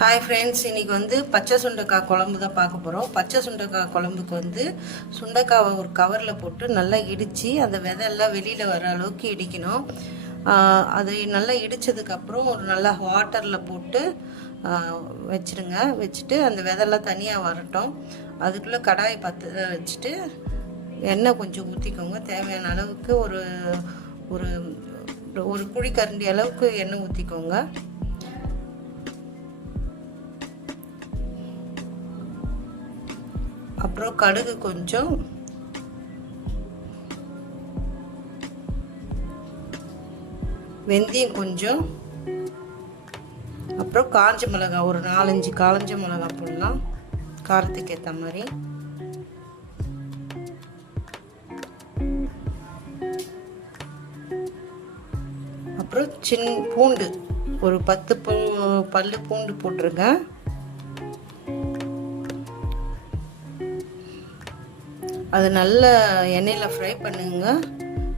Hi friends, இன்றைக்கி வந்து பச்சை சுண்டைக்காய் குழம்பு தான் பார்க்க போகிறோம். பச்சை சுண்டைக்காய் குழம்புக்கு வந்து சுண்டைக்காவை ஒரு கவரில் போட்டு நல்லா இடித்து அந்த விதையெல்லாம் வெளியில் வர அளவுக்கு இடிக்கணும். அது நல்லா இடித்ததுக்கப்புறம் ஒரு நல்லா வாட்டரில் போட்டு வச்சுருங்க. வச்சுட்டு அந்த விதையெல்லாம் தனியாக வரட்டும். அதுக்குள்ளே கடாயை வச்சுட்டு எண்ணெய் கொஞ்சம் ஊற்றிக்கோங்க. தேவையான அளவுக்கு ஒரு ஒரு ஒரு குழிக்கரண்டி அளவுக்கு எண்ணெய் ஊற்றிக்கோங்க. அப்புறம் கடுகு கொஞ்சம், வெந்தயம் கொஞ்சம், அப்புறம் காஞ்ச மிளகாய் ஒரு 4-5 காஞ்ச மிளகாய் போடலாம் காரத்துக்கு ஏற்ற மாதிரி. அப்புறம் பூண்டு ஒரு 10 பல்லு பூண்டு போட்டிருங்க. அது நல்ல எண்ணெயில் ஃப்ரை பண்ணுங்க.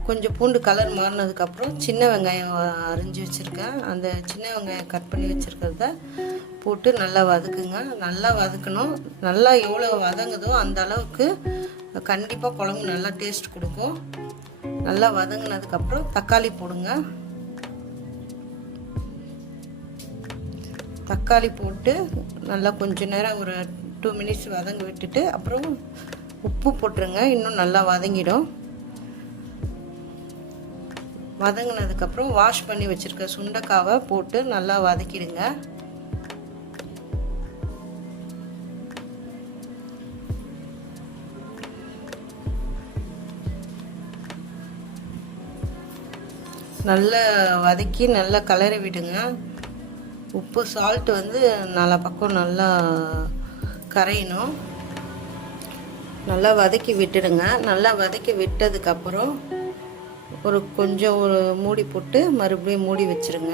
கொஞ்சம் பூண்டு கலர் மாறினதுக்கப்புறம் சின்ன வெங்காயம் அரிஞ்சு வச்சுருக்கேன். அந்த சின்ன வெங்காயம் கட் பண்ணி வச்சுருக்கிறத போட்டு நல்லா வதக்குங்க. நல்லா வதக்கணும். நல்லா எவ்வளோ வதங்குதோ அந்த அளவுக்கு கண்டிப்பாக குழம்பு நல்லா டேஸ்ட் கொடுக்கும். நல்லா வதங்கினதுக்கப்புறம் தக்காளி போடுங்க. தக்காளி போட்டு நல்லா கொஞ்சம் நேரம் ஒரு 2 மினிட்ஸ் வதங்க விட்டுட்டு அப்புறம் உப்பு போட்டுருங்க. இன்னும் நல்லா வதங்கிடும். வதங்கினதுக்கப்புறம் வாஷ் பண்ணி வச்சுருக்க சுண்டைக்காவை போட்டு நல்லா வதக்கிடுங்க. நல்லா வதக்கி நல்லா கலரி விடுங்க. உப்பு சால்ட் வந்து நாலா பக்கம் நல்லா கரையணும். நல்லா வதக்கி விட்டுடுங்க. நல்லா வதக்கி விட்டதுக்கப்புறம் கொஞ்சம் மூடி போட்டு மறுபடியும் மூடி வச்சுருங்க.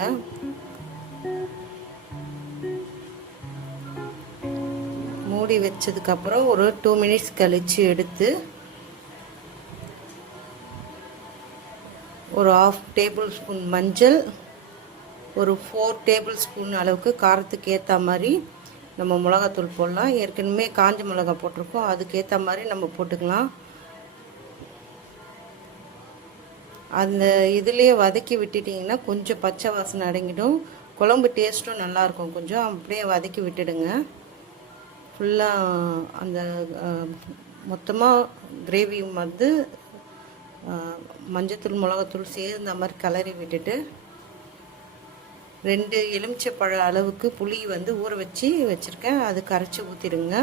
மூடி வச்சதுக்கப்புறம் ஒரு 2 மினிட்ஸ் கழித்து எடுத்து ஒரு 1/2 டேபிள் ஸ்பூன் மஞ்சள், ஒரு 4 டேபிள் ஸ்பூன் அளவுக்கு காரத்துக்கு ஏற்ற மாதிரி நம்ம மிளகாத்தூள் போடலாம். ஏற்கனவே காஞ்ச மிளகா போட்டிருக்கோம், அதுக்கேற்ற மாதிரி நம்ம போட்டுக்கலாம். அந்த இதுலேயே வதக்கி விட்டுட்டிங்கன்னா கொஞ்சம் பச்சை வாசனை அடங்கிடும். குழம்பு டேஸ்ட்டும் நல்லாயிருக்கும். கொஞ்சம் அப்படியே வதக்கி விட்டுடுங்க. ஃபுல்லாக அந்த மொத்தமாக கிரேவி வந்து மஞ்சத்தூள் மிளகாத்தூள் சேர்ந்த மாதிரி கலரி விட்டுட்டு 2 எலுமிச்சைப்பழ அளவுக்கு புளி வந்து ஊற வச்சு வச்சுருக்கேன். அது கரைச்சி ஊற்றிடுங்க.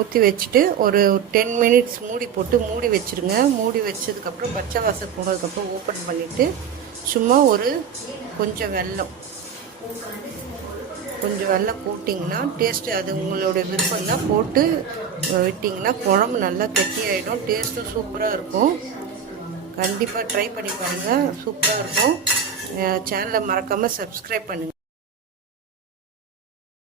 ஊற்றி வச்சுட்டு ஒரு 10 மினிட்ஸ் மூடி போட்டு மூடி வச்சுருங்க. மூடி வச்சதுக்கப்புறம் பச்சை வாசம் போனதுக்கப்புறம் ஓப்பன் பண்ணிவிட்டு சும்மா கொஞ்சம் வெல்லம் போட்டிங்கன்னா டேஸ்ட்டு, அது உங்களோட விருப்பம் தான், போட்டு விட்டிங்கன்னா குழம்பு நல்லா கெட்டியாகிடும். டேஸ்ட்டும் சூப்பராக இருக்கும். கண்டிப்பாக ட்ரை பண்ணி பாருங்கள். சூப்பராக இருக்கும். சேனலை மறக்காமல் சப்ஸ்கிரைப் பண்ணுங்கள்.